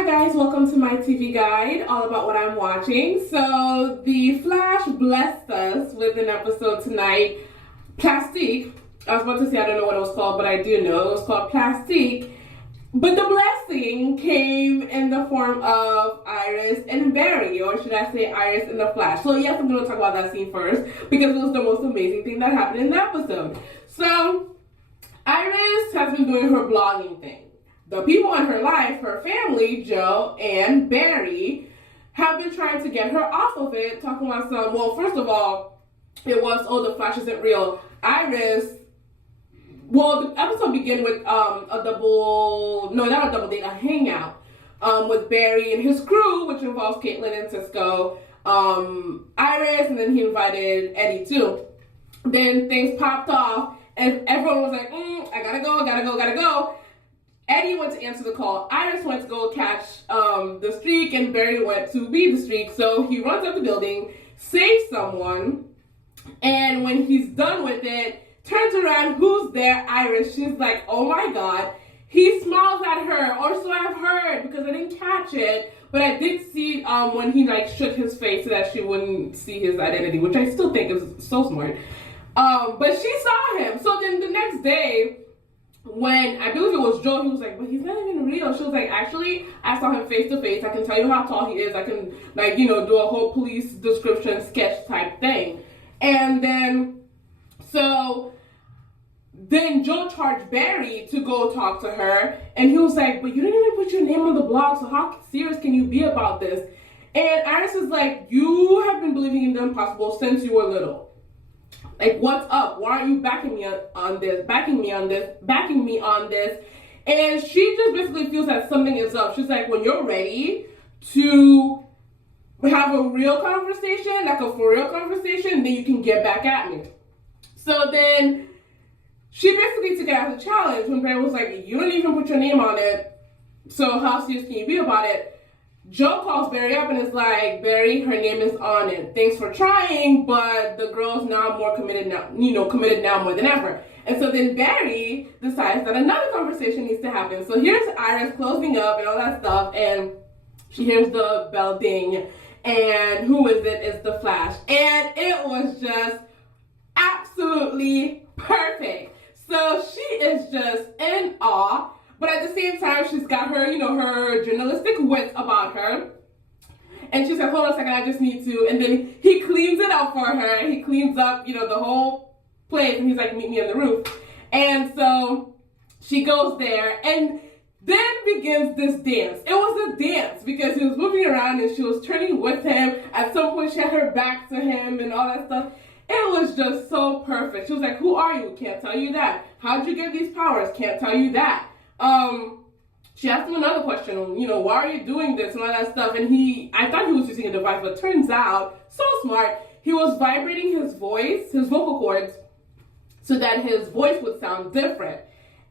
Hi guys, welcome to my TV guide, all about what I'm watching. So The Flash blessed us with an episode tonight, Plastique. I was about to say I don't know what it was called, but I do know it was called Plastique. But the blessing came in the form of Iris and Barry, or should I say Iris and the Flash. So yes, I'm going to talk about that scene first because it was the most amazing thing that happened in the episode. So Iris has been doing her blogging thing. The people in her life, her family, Joe and Barry, have been trying to get her off of it, talking about some, well, first of all, it was, oh, the Flash isn't real. Iris, well, the episode began with a hangout with Barry and his crew, which involves Caitlin and Cisco, Iris, and then he invited Eddie too. Then things popped off, and everyone was like, I gotta go. Eddie went to answer the call. Iris went to go catch the streak, and Barry went to be the streak. So he runs up the building, saves someone, and when he's done with it, turns around, who's there? Iris. She's like, oh my god. He smiles at her, or so I've heard, because I didn't catch it, but I did see when he like shook his face so that she wouldn't see his identity, which I still think is so smart. But she saw him. So then the next day, when I believe it was Joe, he was like, but he's not even real. She was like, actually, I saw him face to face. I can tell you how tall he is. I can, like, do a whole police description sketch type thing. And then Joe charged Barry to go talk to her. And he was like, but you didn't even put your name on the blog, so how serious can you be about this? And Iris is like, you have been believing in the impossible since you were little. Like, what's up? Why aren't you backing me on this? And she just basically feels that something is up. She's like, when you're ready to have a real conversation, like a for real conversation, then you can get back at me. So then she basically took it as a challenge when Barry was like, you don't even put your name on it, so how serious can you be about it? Joe calls Barry up and is like, Barry, her name is on it. Thanks for trying, but the girl's now more committed now more than ever. And so then Barry decides that another conversation needs to happen. So here's Iris closing up and all that stuff, and she hears the bell ding, and who is it? It's the Flash. And it was just absolutely perfect. So she is just in awe. But at the same time, she's got her, her journalistic wit about her. And she's like, hold on a second, I just need to. And then he cleans it up for her. He cleans up, the whole place. And he's like, meet me on the roof. And so she goes there. And then begins this dance. It was a dance because he was moving around and she was turning with him. At some point, she had her back to him and all that stuff. It was just so perfect. She was like, who are you? Can't tell you that. How'd you get these powers? Can't tell you that. She asked him another question, why are you doing this and all that stuff, and I thought he was using a device, but turns out, so smart, he was vibrating his voice, his vocal cords, so that his voice would sound different.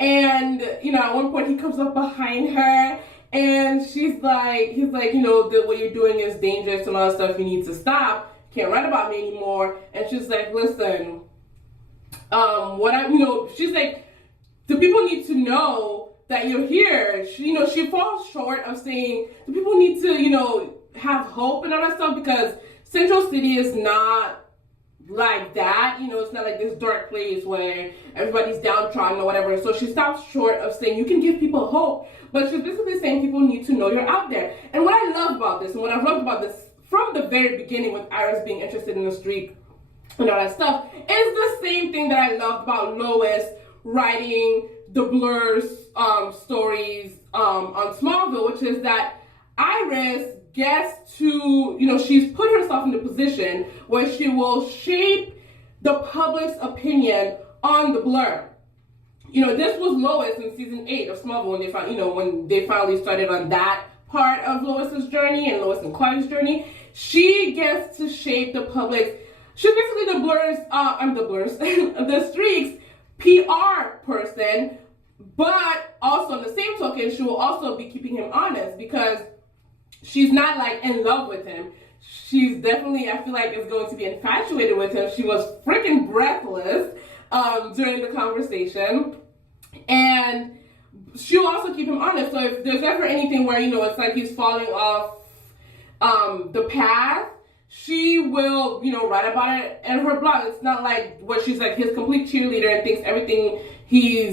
And, at one point he comes up behind her, and he's like, what you're doing is dangerous and all that stuff, you need to stop, can't write about me anymore. And she's like, listen, she's like, the people need to know that you're here. She falls short of saying the people need to, have hope and all that stuff, because Central City is not like that. It's not like this dark place where everybody's downtrodden or whatever. So she stops short of saying you can give people hope, but she's basically saying people need to know you're out there. And what I love about this, and what I've loved about this from the very beginning with Iris being interested in the streak and all that stuff, is the same thing that I loved about Lois writing the Blur's stories on Smallville, which is that Iris gets to, she's put herself in a position where she will shape the public's opinion on the Blur. This was Lois in season 8 of Smallville when they finally started on that part of Lois's journey and Lois and Clark's journey. She gets to shape the public's. She's basically the Streak's PR person, but also on the same token, she will also be keeping him honest, because she's not like in love with him. She's definitely, I feel like, is going to be infatuated with him. She was freaking breathless during the conversation. And she'll also keep him honest. So if there's ever anything where, it's like he's falling off the path, she will, write about it in her blog. It's not like what she's like his complete cheerleader and thinks everything he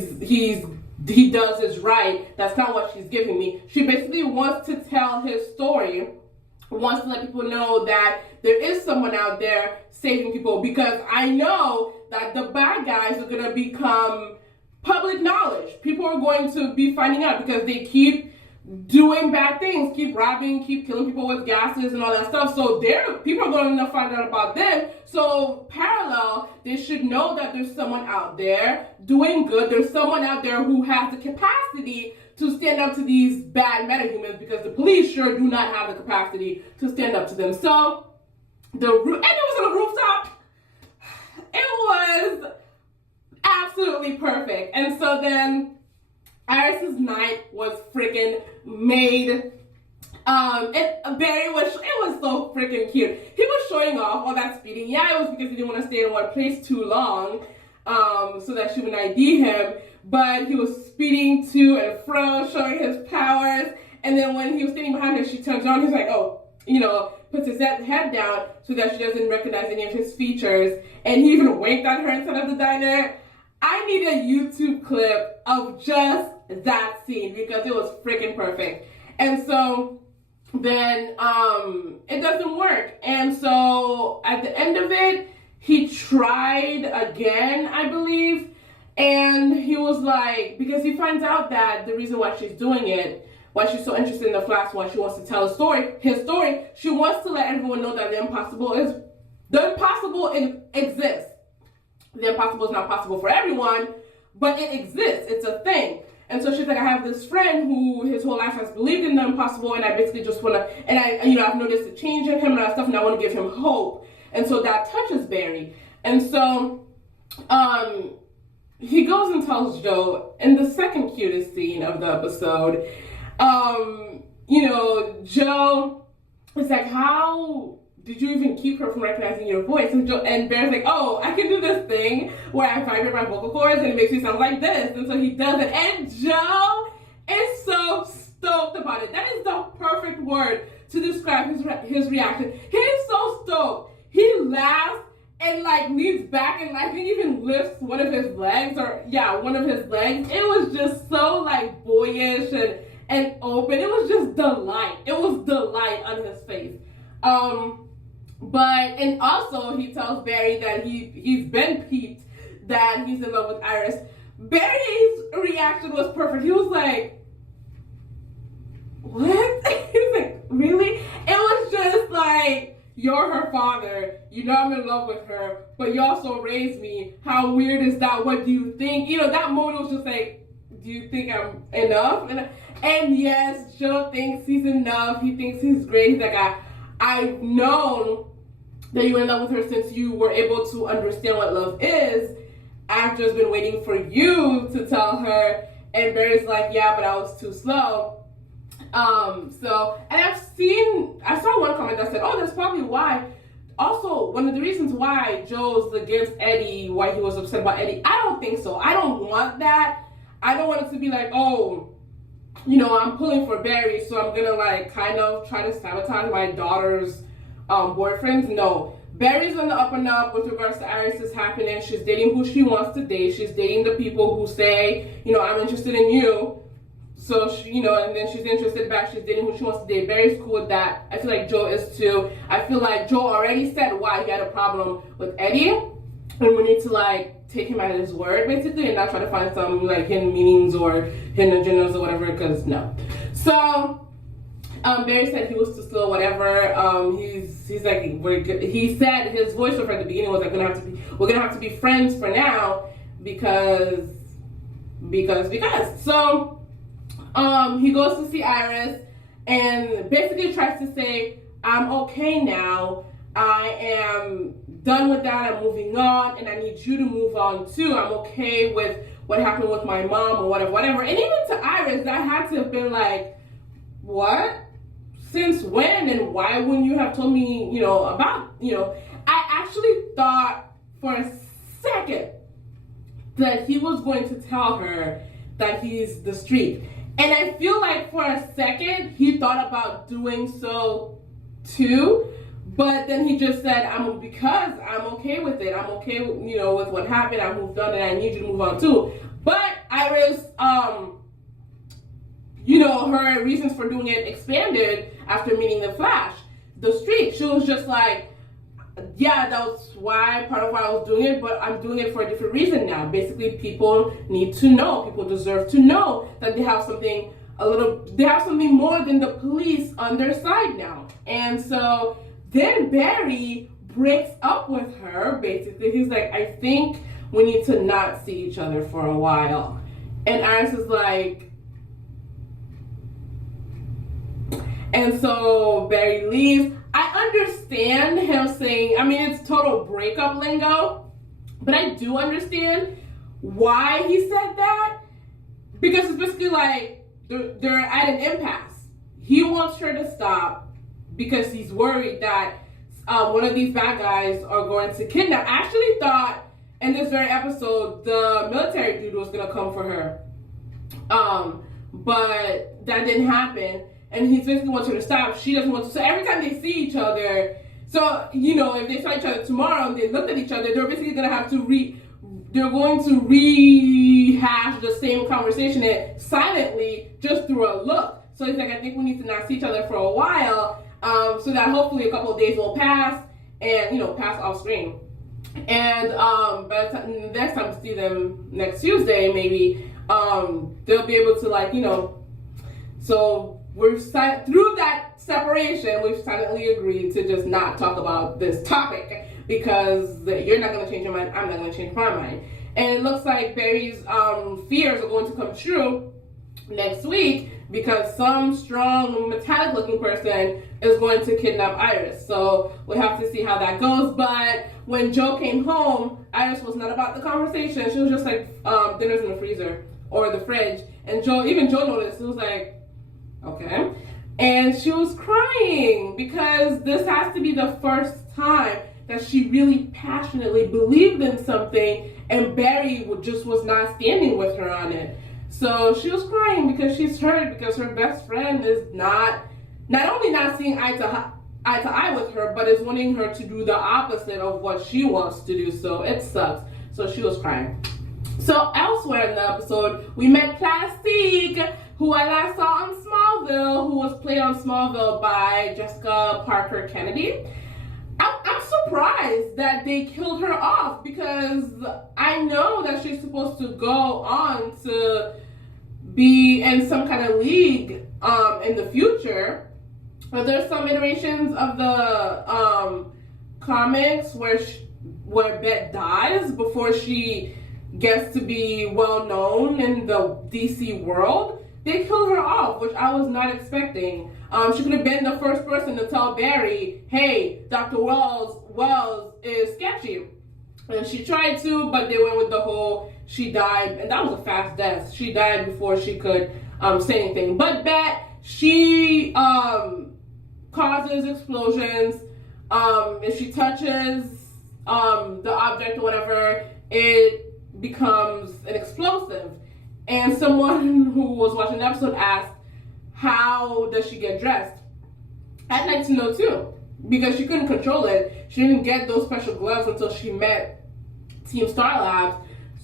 does is right. That's not what she's giving me. She basically wants to tell his story, wants to let people know that there is someone out there saving people, because I know that the bad guys are going to become public knowledge. People are going to be finding out because they keep doing bad things, keep robbing, keep killing people with gases and all that stuff. So people are going to find out about them. So parallel, they should know that there's someone out there doing good. There's someone out there who has the capacity to stand up to these bad metahumans, because the police sure do not have the capacity to stand up to them. So and it was on a rooftop. It was absolutely perfect. And so then Iris's night was freaking made. Barry it was so freaking cute. He was showing off all that speeding. Yeah, it was because he didn't want to stay in one place too long, so that she would ID him. But he was speeding to and fro, showing his powers. And then when he was standing behind her, she turns around. He's like, oh, puts his head down so that she doesn't recognize any of his features. And he even winked at her inside of the diner. I need a YouTube clip of just that scene because it was freaking perfect. And so then it doesn't work. And so at the end of it, he tried again, I believe. And he was like, because he finds out that the reason why she's doing it, why she's so interested in the Flash, why she wants to tell his story, she wants to let everyone know that the impossible exists. The impossible is not possible for everyone, but it exists. It's a thing. And so she's like, I have this friend who his whole life has believed in the impossible, and I basically just want to, and I've noticed a change in him and all that stuff, and I want to give him hope. And so that touches Barry. And so he goes and tells Joe in the second cutest scene of the episode, Joe is like, how did you even keep her from recognizing your voice? And Barry's like, oh, I can do this thing where I vibrate my vocal cords and it makes me sound like this. And so he does it. And Joe is so stoked about it. That is the perfect word to describe his reaction. He's so stoked. He laughs and leans back and I think even lifts one of his legs. It was just so boyish and open. It was just delight. It was delight on his face. And also he tells Barry that he's been peeped that he's in love with Iris. Barry's reaction was perfect. He was like, what? He was like, really? It was just like, you're her father. You know I'm in love with her, but you also raised me. How weird is that? What do you think? That moment was just like, do you think I'm enough? And yes, Joe thinks he's enough. He thinks he's great. He's like, I've known that you were in love with her since you were able to understand what love is. I've just been waiting for you to tell her. And Barry's like, yeah, but I was too slow. And I saw one comment that said, oh, that's probably why. Also, one of the reasons why Joe's against Eddie, why he was upset about Eddie, I don't think so. I don't want that. I don't want it to be like, oh, I'm pulling for Barry, so I'm gonna kind of try to sabotage my daughter's boyfriends. No, Barry's on the up and up with regards to Iris's happiness. She's dating who she wants to date. She's dating the people who say, I'm interested in you. So she, and then she's interested back. She's dating who she wants to date. Barry's cool with that. I feel like Joe is too. I feel like Joe already said why he had a problem with Eddie, and we need to take him at his word basically, and not try to find some hidden meanings or hidden agendas or whatever. Because no. So Barry said he was too slow. Whatever. He's like he said his voiceover at the beginning was we're gonna have to be friends for now because. So. He goes to see Iris and basically tries to say, I'm okay now. I am done with that. I'm moving on, and I need you to move on too. I'm okay with what happened with my mom or whatever. And even to Iris, that had to have been like, what? Since when? And why wouldn't you have told me, about, I actually thought for a second that he was going to tell her that he's the street. And I feel like for a second he thought about doing so too, but then he just said, because I'm okay with it. I'm okay with, with what happened. I moved on, and I need you to move on too. But Iris, her reasons for doing it expanded after meeting the Flash, the street. She was just like, yeah, that was part of why I was doing it, but I'm doing it for a different reason now. Basically, people need to know. People deserve to know that they have something more than the police on their side now. And so then Barry breaks up with her. Basically, he's like, I think we need to not see each other for a while. And Iris is like, and so Barry leaves. I understand him saying, it's total breakup lingo, but I do understand why he said that, because it's basically like they're at an impasse. He wants her to stop because he's worried that one of these bad guys are going to kidnap. I actually thought in this very episode the military dude was going to come for her, but that didn't happen. And he basically wants her to stop. She doesn't want to. So every time they see each other, so, if they saw each other tomorrow and they looked at each other, they're basically going to have to rehash the same conversation silently just through a look. So he's like, I think we need to not see each other for a while, so that hopefully a couple of days will pass and, pass off screen. And by the time, next time we see them next Tuesday, maybe, they'll be able to, so through that separation, we've silently agreed to just not talk about this topic, because you're not going to change your mind, I'm not going to change my mind. And it looks like Barry's fears are going to come true next week, because some strong metallic looking person is going to kidnap Iris. So we have to see how that goes. But when Joe came home, Iris was not about the conversation. She was just like, dinner's in the freezer or the fridge. And Joe noticed. It was like, okay. And she was crying because this has to be the first time that she really passionately believed in something, and Barry just was not standing with her on it. So she was crying because she's hurt, because her best friend is not only not seeing eye to eye with her, but is wanting her to do the opposite of what she wants to do. So it sucks. So she was crying. So elsewhere in the episode, we met Plastique, who I last saw on Smallville, who was played on Smallville by Jessica Parker Kennedy. I'm surprised that they killed her off, because I know that she's supposed to go on to be in some kind of league in the future. But there's some iterations of the comics where Bette dies before she gets to be well known in the DC world. They killed her off, which I was not expecting. She could have been the first person to tell Barry, hey, Dr. Wells is sketchy. And she tried to, but they went with the whole, she died, and that was a fast death. She died before she could say anything. But Bette, she causes explosions. If she touches the object or whatever, it becomes an explosive. And someone who was watching the episode asked, how does she get dressed? I'd like to know too, because she couldn't control it. She didn't get those special gloves until she met Team Star Labs.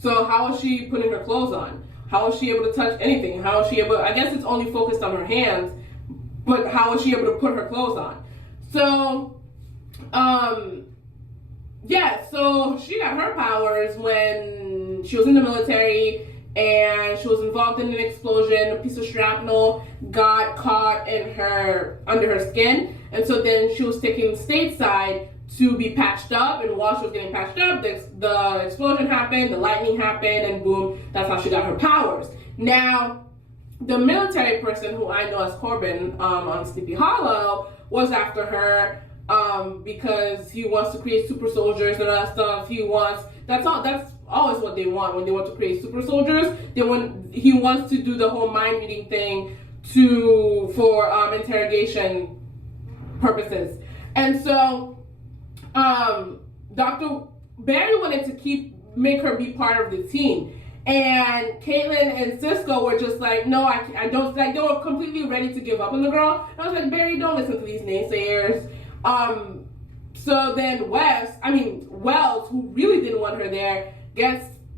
So how was she putting her clothes on? How was she able to touch anything? How was she able, I guess it's only focused on her hands, but how was she able to put her clothes on? So, so she got her powers when she was in the military, and she was involved in an explosion. A piece of shrapnel got caught in under her skin, and so then she was taken stateside to be patched up, and while she was getting patched up, the explosion happened, the lightning happened, and boom, that's how she got her powers. Now, the military person who I know as Corbin on Sleepy Hollow was after her because he wants to create super soldiers and all that stuff. That's always what they want when they want to create super soldiers. He wants to do the whole mind reading thing for interrogation purposes. And so Dr. Barry wanted to make her be part of the team. And Caitlyn and Cisco were just like, no, I don't, like, they were completely ready to give up on the girl. And I was like, Barry, don't listen to these naysayers. So then Wells, who really didn't want her there,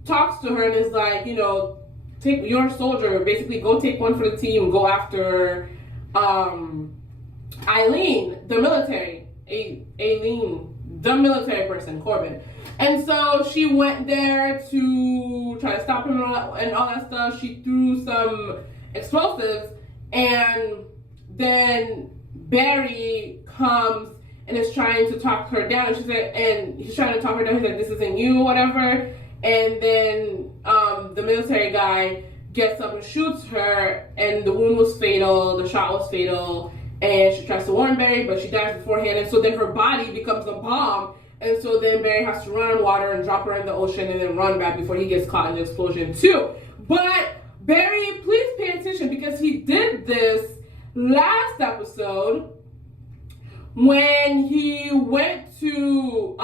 talks to her and is like, you know, take your soldier, basically go take one for the team, go after Eileen, the military, Aileen, the military person, Corbin. And so she went there to try to stop him and all that stuff. She threw some explosives, and then Barry comes and is trying to talk her down. And he's trying to talk her down. He's like, this isn't you, or whatever. And then the military guy gets up and shoots her, and the wound was fatal. The shot was fatal. And she tries to warn Barry, but she dies beforehand. And so then her body becomes a bomb. And so then Barry has to run on water and drop her in the ocean and then run back before he gets caught in the explosion too. But Barry, please pay attention, because he did this last episode when he went to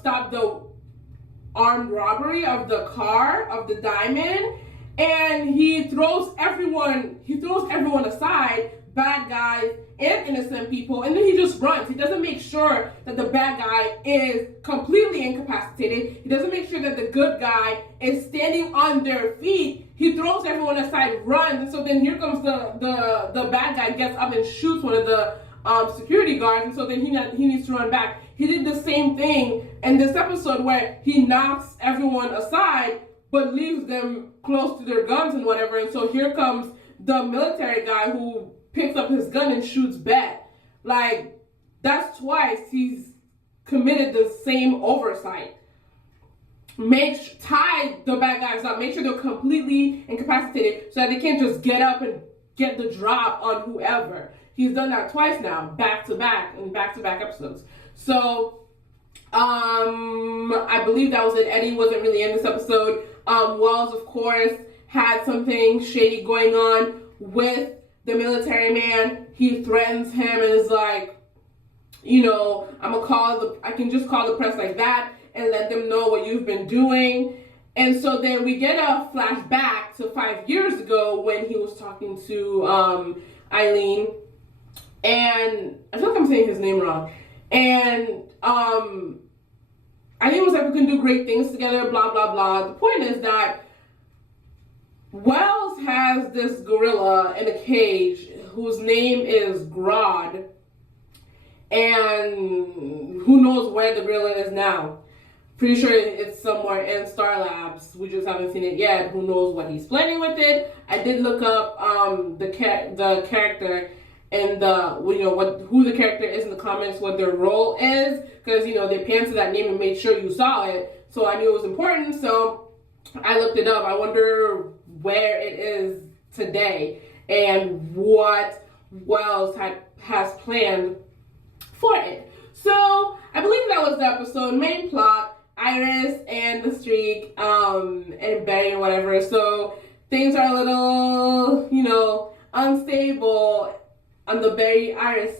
stop the armed robbery of the car, of the diamond, and he throws everyone aside, bad guys and innocent people, and then he just runs. He doesn't make sure that the bad guy is completely incapacitated. He doesn't make sure that the good guy is standing on their feet. He throws everyone aside, runs, and so then here comes the bad guy, gets up and shoots one of the security guards, and so then he needs to run back. He did the same thing in this episode where he knocks everyone aside but leaves them close to their guns and whatever, and so here comes the military guy who picks up his gun and shoots back. Like, that's twice he's committed the same oversight. Tie the bad guys up. Make sure they're completely incapacitated so that they can't just get up and get the drop on whoever. He's done that twice now, back to back, in back-to-back episodes. So, I believe that was it. Eddie wasn't really in this episode. Wells, of course, had something shady going on with the military man. He threatens him and is like, you know, I can just call the press like that and let them know what you've been doing. And so then we get a flashback to 5 years ago when he was talking to Eileen, and I feel like I'm saying his name wrong. And Eileen was like, we can do great things together, blah, blah, blah. The point is that Wells has this gorilla in a cage whose name is Grodd, and who knows where the gorilla is now. Pretty sure it's somewhere in Star Labs. We just haven't seen it yet. Who knows what he's planning with it? I did look up the character and who the character is in the comments, what their role is, because they pan to that name and made sure you saw it. So I knew it was important. So I looked it up. I wonder where it is today and what Wells has planned for it. So I believe that was the episode. Main plot: Iris and the streak, and Barry and whatever. So things are a little, unstable on the Barry Iris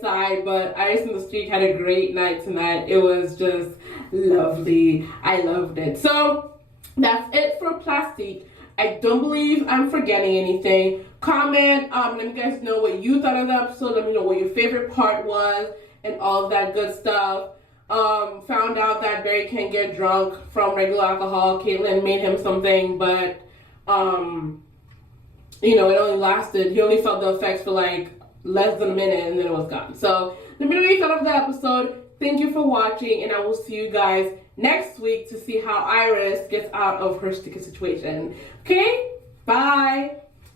side, but Iris and the streak had a great night tonight. It was just lovely. I loved it. So that's it for Plastique. I don't believe I'm forgetting anything. Comment, let me guys know what you thought of the episode. Let me know what your favorite part was and all of that good stuff. Found out that Barry can't get drunk from regular alcohol. Caitlyn made him something, but it only lasted. He only felt the effects for like less than a minute, and then it was gone. So let me know what you thought of the episode. Thank you for watching, and I will see you guys next week to see how Iris gets out of her sticky situation. Okay, bye.